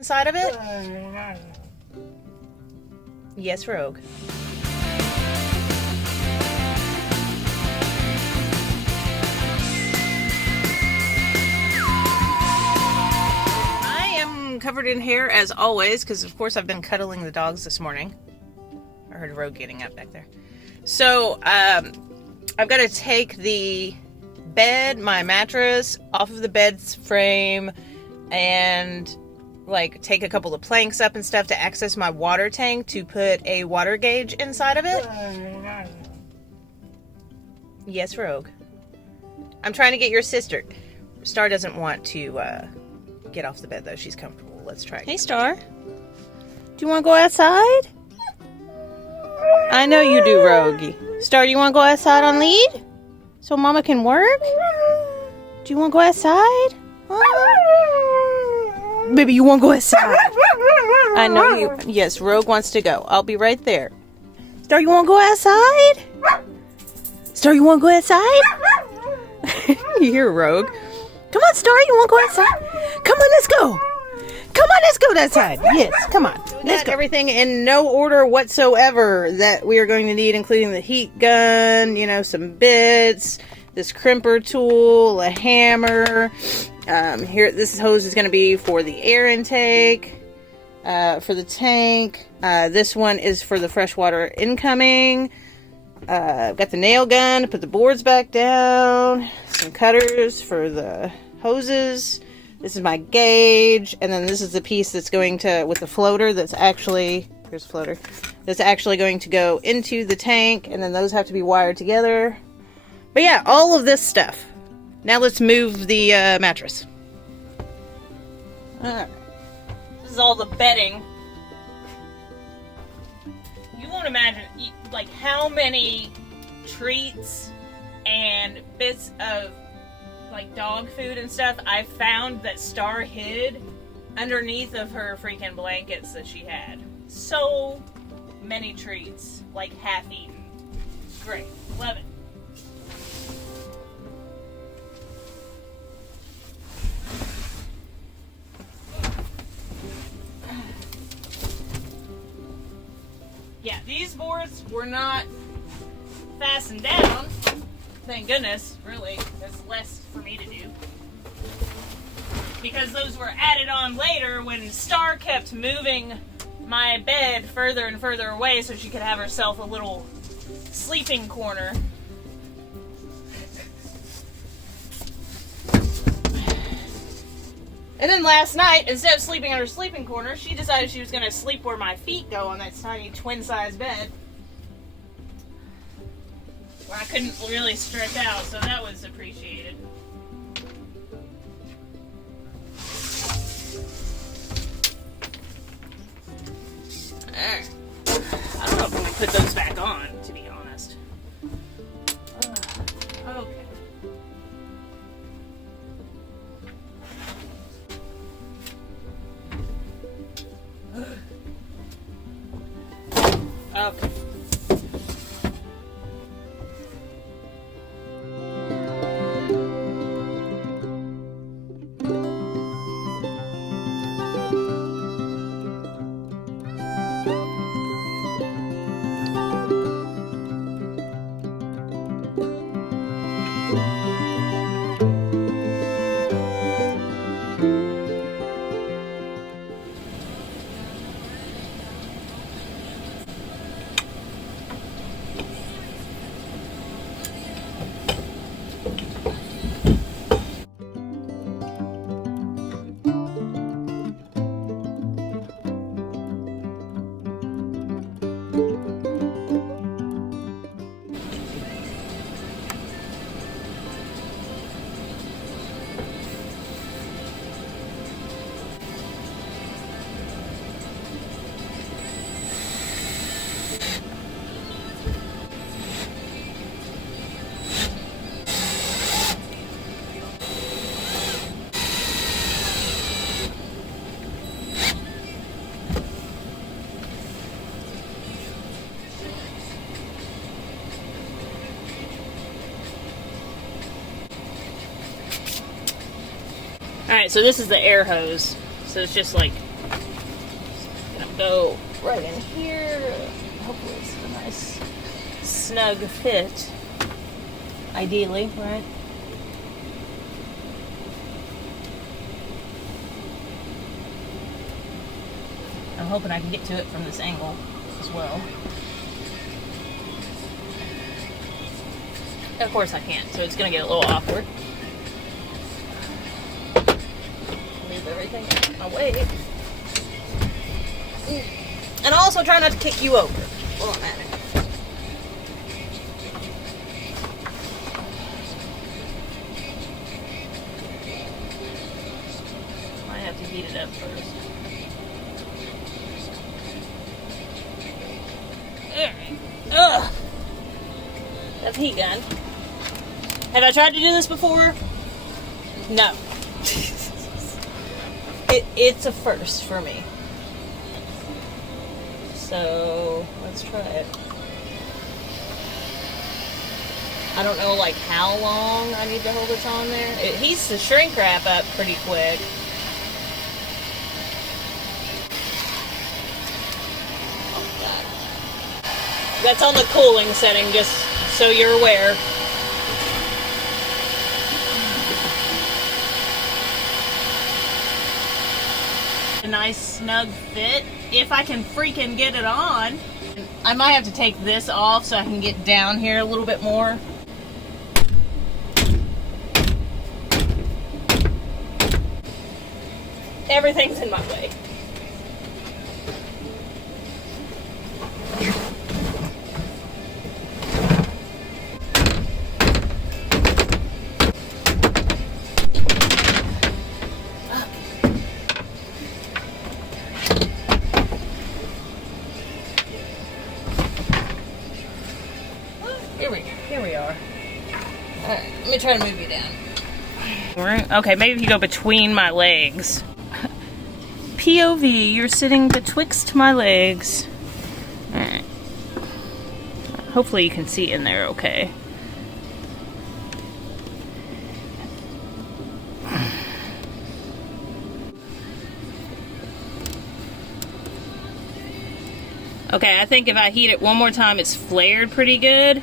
Inside of it? Yes, Rogue. I am covered in hair as always because of course I've been cuddling the dogs this morning. I heard Rogue getting up back there. So I've got to take the bed, my mattress off of the bed's frame and like take a couple of planks up and stuff to access my water tank to put a water gauge inside of it. Yes, Rogue. I'm trying to get your sister. Star doesn't want to get off the bed though. She's comfortable. Let's try. Hey, Star. Do you want to go outside? I know you do, Rogue. Star, do you want to go outside on lead? So Mama can work? Do you want to go outside? Huh? Baby, you want to go outside? I know you. Yes, Rogue wants to go. I'll be right there. Star, you want to go outside? Star, you want to go outside? You hear Rogue. Come on, Star, you want to go outside? Come on, let's go. Come on, let's go outside. Yes, come on. Let's go. Everything in no order whatsoever that we are going to need, including the heat gun, you know, some bits, this crimper tool, a hammer. Here, this hose is going to be for the air intake, for the tank. This one is for the freshwater incoming. I've got the nail gun to put the boards back down. Some cutters for the hoses. This is my gauge, and then this is the piece that's going to, with the floater that's actually, here's a floater, that's actually going to go into the tank, and then those have to be wired together. But yeah, all of this stuff. Now let's move the mattress. Alright. This is all the bedding. You won't imagine, like, how many treats and bits of like dog food and stuff I found that Star hid underneath of her freaking blankets that she had. So many treats, like half eaten. Great. Love it. Yeah, these boards were not fastened down. Thank goodness, really. There's less for me to do. Because those were added on later when Star kept moving my bed further and further away so she could have herself a little sleeping corner. And then last night, instead of sleeping in her sleeping corner, she decided she was going to sleep where my feet go on that tiny twin-size bed. Where I couldn't really stretch out, so that was appreciated. I don't know if I'm going to put those back on, to be honest. Okay. Okay. Alright, so this is the air hose. So it's just like gonna go right in here. Hopefully it's a nice snug fit. Ideally, right? I'm hoping I can get to it from this angle as well. Of course I can't, so it's gonna get a little awkward. Move everything out of my way. And also try not to kick you over while I'm at it. Might have to heat it up first. Ugh. That's heat gun. Have I tried to do this before? No. It's a first for me. So let's try it. I don't know like how long I need to hold this on there. It heats the shrink wrap up pretty quick. Oh God. That's on the cooling setting, just so you're aware. A nice snug fit, if I can freaking get it on. I might have to take this off so I can get down here a little bit more. Everything's in my way. Here we are. Alright, let me try to move you down. Okay, maybe if you go between my legs. POV, you're sitting betwixt my legs. Alright. Hopefully you can see in there okay. Okay, I think if I heat it one more time, it's flared pretty good.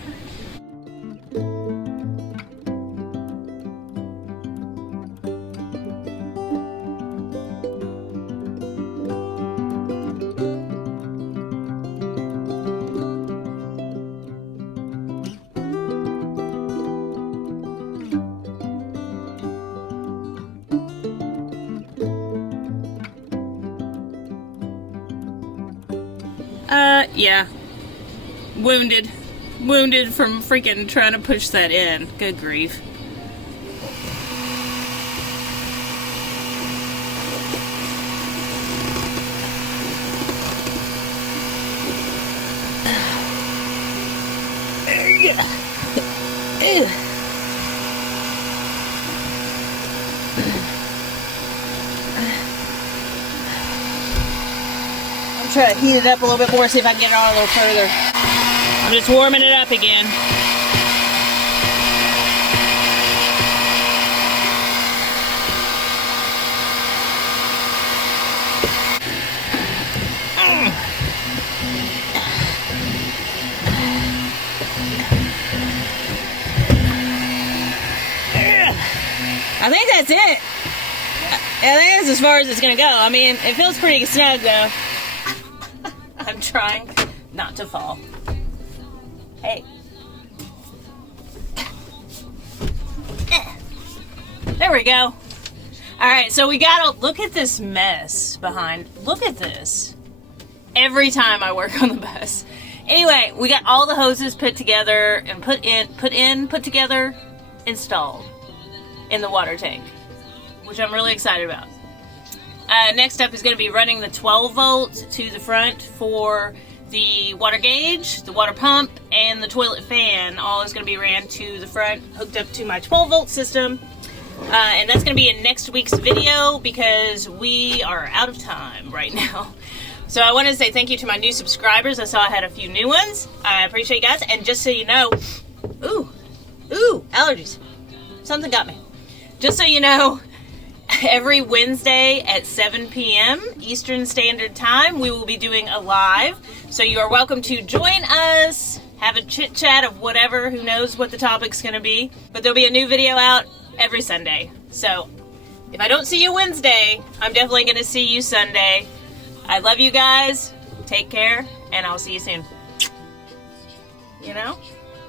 Yeah. Wounded from freaking trying to push that in. Good grief. Try to heat it up a little bit more, see if I can get it on a little further. I'm just warming it up again. I think that's it. I think that's as far as it's gonna go. I mean, it feels pretty snug though. I'm trying not to fall. Hey. There we go. Alright, so we gotta look at this mess behind. Look at this. Every time I work on the bus. Anyway, we got all the hoses put together and put together, installed in the water tank, which I'm really excited about. Next up is going to be running the 12 volts to the front for the water gauge, the water pump, and the toilet fan. All is going to be ran to the front, hooked up to my 12 volt system. And that's going to be in next week's video because we are out of time right now. So I wanted to say thank you to my new subscribers. I saw I had a few new ones. I appreciate you guys. And just so you know, ooh, allergies. Something got me. Just so you know, every Wednesday at 7 p.m. Eastern Standard Time, we will be doing a live. So you are welcome to join us, have a chit chat of whatever, who knows what the topic's going to be. But there'll be a new video out every Sunday. So if I don't see you Wednesday, I'm definitely going to see you Sunday. I love you guys. Take care, and I'll see you soon. You know?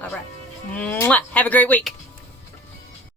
All right. Mwah. Have a great week.